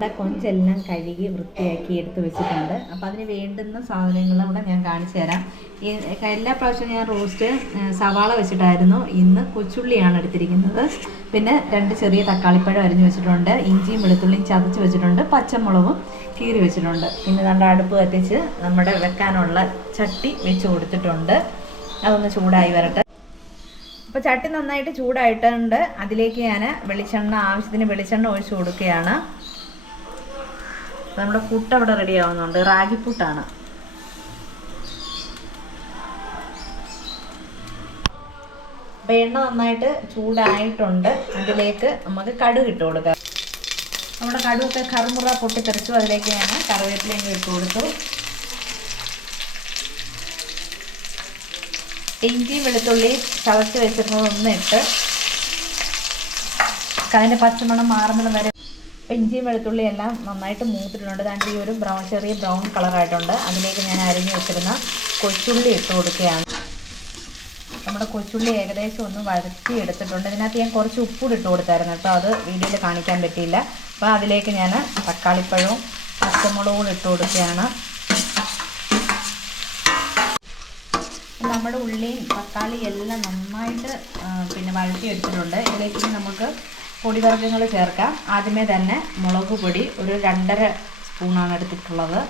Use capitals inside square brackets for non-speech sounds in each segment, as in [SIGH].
ഇവിടെ കൊഞ്ചെല്ലാം കഴുകി വൃത്തിയാക്കി എടുത്ത് വെച്ചിട്ടുണ്ട്. അപ്പോൾ അതിന് വേണ്ടുന്ന സാധനങ്ങളും കൂടെ ഞാൻ കാണിച്ചു തരാം. എല്ലാ പ്രാവശ്യവും ഞാൻ റോസ്റ്റ് സവാള വെച്ചിട്ടായിരുന്നു. ഇന്ന് കൊച്ചുള്ളിയാണ് എടുത്തിരിക്കുന്നത്. പിന്നെ രണ്ട് ചെറിയ തക്കാളിപ്പഴം അരിഞ്ഞു വെച്ചിട്ടുണ്ട്. ഇഞ്ചിയും വെളുത്തുള്ളിയും ചതച്ച് വെച്ചിട്ടുണ്ട്. പച്ചമുളകും കീറി വെച്ചിട്ടുണ്ട്. പിന്നെ നമ്മുടെ അടുപ്പ് കത്തിച്ച് നമ്മുടെ വെക്കാനുള്ള ചട്ടി വെച്ച് കൊടുത്തിട്ടുണ്ട്. അതൊന്ന് ചൂടായി വരട്ടെ. അപ്പോൾ ചട്ടി നന്നായിട്ട് ചൂടായിട്ടുണ്ട്. അതിലേക്ക് ഞാൻ വെളിച്ചെണ്ണ ആവശ്യത്തിന് വെളിച്ചെണ്ണ ഒഴിച്ച് കൊടുക്കുകയാണ്. നമ്മുടെ പുട്ട് അവിടെ റെഡി ആവുന്നുണ്ട്. റാഗിപ്പുട്ടാണ് അപ്പം എണ്ണ നന്നായിട്ട് ചൂടായിട്ടുണ്ട്. അതിലേക്ക് നമുക്ക് കടുക് ഇട്ട് കൊടുക്കാം. നമ്മുടെ കടുവൊക്കെ കറുമുറ പൊട്ടിത്തെറിച്ചു. അതിലേക്ക് ഞാൻ കറിവേപ്പിലേക്ക് ഇട്ട് കൊടുത്തു. ഇഞ്ചി വെളുത്തുള്ളി ചതച്ച് വെച്ചിരുന്നത് ഒന്ന് ഇട്ട്. അതിന്റെ പച്ചമണം മാറുന്നത് വരെ ഇപ്പം ഇഞ്ചിയും വെളുത്തുള്ളിയും എല്ലാം നന്നായിട്ട് മൂത്തിട്ടുണ്ട്. ദാണ്ട് ഈ ഒരു ബ്രൗൺ ചെറിയ ബ്രൗൺ കളറായിട്ടുണ്ട് അതിലേക്ക് ഞാൻ അരിഞ്ഞു വെച്ചിരുന്ന കൊച്ചുള്ളി ഇട്ട് കൊടുക്കുകയാണ്. നമ്മുടെ കൊച്ചുള്ളി ഏകദേശം ഒന്ന് വഴറ്റി എടുത്തിട്ടുണ്ട്. ഇതിനകത്ത് ഞാൻ കുറച്ച് ഉപ്പൂടി ഇട്ട് കൊടുത്തായിരുന്നു കേട്ടോ. അത് വീഡിയോയിൽ കാണിക്കാൻ പറ്റിയില്ല. അപ്പോൾ അതിലേക്ക് ഞാൻ തക്കാളിപ്പഴവും പച്ചമുളകും ഇട്ട് കൊടുക്കുകയാണ്. നമ്മുടെ ഉള്ളിയും തക്കാളിയും എല്ലാം നന്നായിട്ട് പിന്നെ വഴറ്റി എടുത്തിട്ടുണ്ട് ഇതിലേക്ക് നമുക്ക് പൊടിവർഗങ്ങൾ ചേർക്കാം. ആദ്യമേ തന്നെ മുളക് പൊടി ഒരു രണ്ടര സ്പൂണാണ് എടുത്തിട്ടുള്ളത്.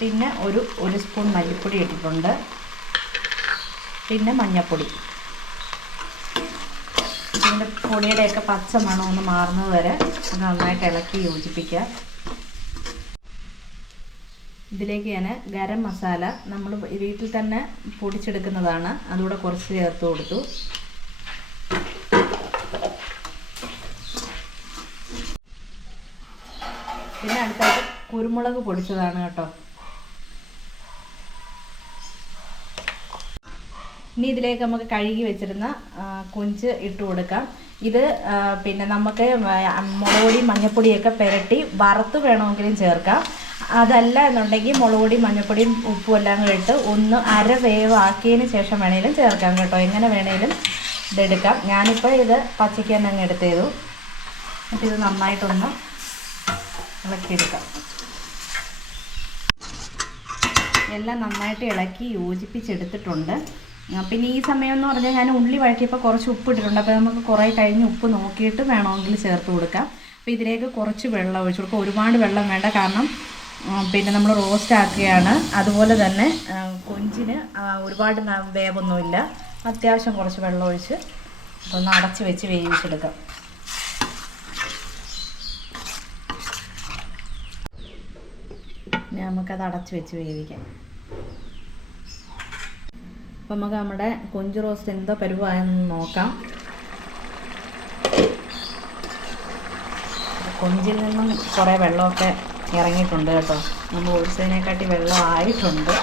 പിന്നെ ഒരു ഒരു സ്പൂൺ മല്ലിപ്പൊടി ഇട്ടിട്ടുണ്ട്. പിന്നെ മഞ്ഞൾപ്പൊടി ഇതിന്റെ പൊടിയുടെയൊക്കെ പച്ച മണം ഒന്ന് മാറുന്നത് വരെ ഒന്ന് നന്നായിട്ട് ഇളക്കി യോജിപ്പിക്കുക. ഇതിലേക്ക് ഞാൻ ഗരം മസാല നമ്മൾ വീട്ടിൽ തന്നെ പൊടിച്ചെടുക്കുന്നതാണ്. അതുകൂടെ കുറച്ച് ചേർത്ത് കൊടുത്തു. പിന്നെ അടുത്തായിട്ട് കുരുമുളക് പൊടിച്ചതാണ് കേട്ടോ. ഇനി ഇതിലേക്ക് നമുക്ക് കഴുകി വെച്ചിരുന്ന കുഞ്ച് ഇട്ട് കൊടുക്കാം. ഇത് പിന്നെ നമുക്ക് മുളക് പൊടി മഞ്ഞൾപ്പൊടിയൊക്കെ പുരട്ടി വറുത്ത് വേണമെങ്കിലും ചേർക്കാം. അതല്ല എന്നുണ്ടെങ്കിൽ മുളക് പൊടി മഞ്ഞൾപ്പൊടിയും ഉപ്പും എല്ലാം ഇട്ട് ഒന്ന് അര വേവാക്കിയതിന് ശേഷം വേണേലും ചേർക്കാം കേട്ടോ. എങ്ങനെ വേണേലും ഇതെടുക്കാം ഞാനിപ്പോൾ ഇത് പച്ചയ്ക്ക് തന്നെ അങ്ങ് എടുത്തു ചെയ്തു എന്നിട്ട് ഇത് നന്നായിട്ടൊന്ന് ഇളക്കിയെടുക്കാം എല്ലാം നന്നായിട്ട് ഇളക്കി യോജിപ്പിച്ചെടുത്തിട്ടുണ്ട്. പിന്നെ ഈ സമയം എന്ന് പറഞ്ഞാൽ ഞാൻ ഉള്ളി വഴക്കിയപ്പോൾ കുറച്ച് ഉപ്പ് ഇട്ടിട്ടുണ്ട്. അപ്പോൾ നമുക്ക് കുറേ കഴിഞ്ഞ് ഉപ്പ് നോക്കിയിട്ട് വേണമെങ്കിൽ ചേർത്ത് കൊടുക്കാം. അപ്പോൾ ഇതിലേക്ക് കുറച്ച് വെള്ളം ഒഴിച്ചു കൊടുക്കുക ഒരുപാട് വെള്ളം വേണ്ട. കാരണം പിന്നെ നമ്മൾ റോസ്റ്റ് ആക്കുകയാണ്. അതുപോലെ തന്നെ കൊഞ്ചിന് ഒരുപാട് വേവൊന്നുമില്ല. അത്യാവശ്യം കുറച്ച് വെള്ളം ഒഴിച്ച് ഒന്ന് അടച്ച് വെച്ച് വേവിച്ചെടുക്കാം. നമുക്കത് അടച്ച് വെച്ച് വേവിക്കാം. അപ്പം നമുക്ക് നമ്മുടെ കൊഞ്ച് റോസ്റ്റ് എന്തോ പരുവായെന്ന് നോക്കാം. കൊഞ്ചിൽ നിന്നും കുറേ വെള്ളമൊക്കെ ഇറങ്ങിയിട്ടുണ്ട് കേട്ടോ. നമ്മൾ ഒഴിച്ചതിനെക്കാട്ടി വെള്ളം ആയിട്ടുണ്ട്.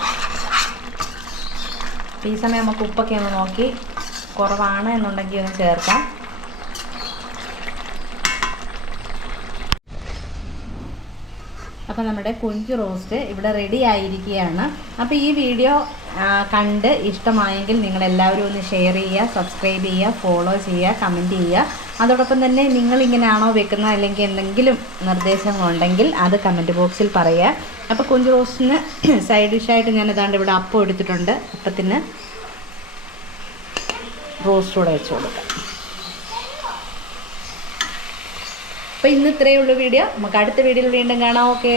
ഈ സമയം നമുക്ക് ഉപ്പൊക്കെ ഒന്ന് നോക്കി കുറവാണ് എന്നുണ്ടെങ്കിൽ ഒന്ന് ചേർക്കാം. അപ്പോൾ നമ്മുടെ കൊഞ്ച് റോസ്റ്റ് ഇവിടെ റെഡി ആയിരിക്കുകയാണ്. അപ്പോൾ ഈ വീഡിയോ കണ്ട് ഇഷ്ടമായെങ്കിൽ നിങ്ങളെല്ലാവരും ഒന്ന് ഷെയർ ചെയ്യുക സബ്സ്ക്രൈബ് ചെയ്യുക ഫോളോ ചെയ്യുക കമന്റ് ചെയ്യുക. അതോടൊപ്പം തന്നെ നിങ്ങൾ ഇങ്ങനെയാണോ വെക്കുന്നത് അല്ലെങ്കിൽ എന്തെങ്കിലും നിർദ്ദേശങ്ങളുണ്ടെങ്കിൽ അത് കമന്റ് ബോക്സിൽ പറയുക. അപ്പോൾ കൊഞ്ച് റോസ്റ്റിന് [COUGHS] സൈഡ് ഡിഷായിട്ട് ഞാൻ ഇതാണ്ട് ഇവിടെ അപ്പം എടുത്തിട്ടുണ്ട്. അപ്പത്തിന് റോസ്റ്റ് കൂടെ വെച്ച് കൊടുക്കാം. അപ്പോൾ ഇന്ന് ഇത്രയേ ഉള്ളൂ വീഡിയോ. നമുക്ക് അടുത്ത വീഡിയോയിൽ വീണ്ടും കാണാം. ഓക്കേ.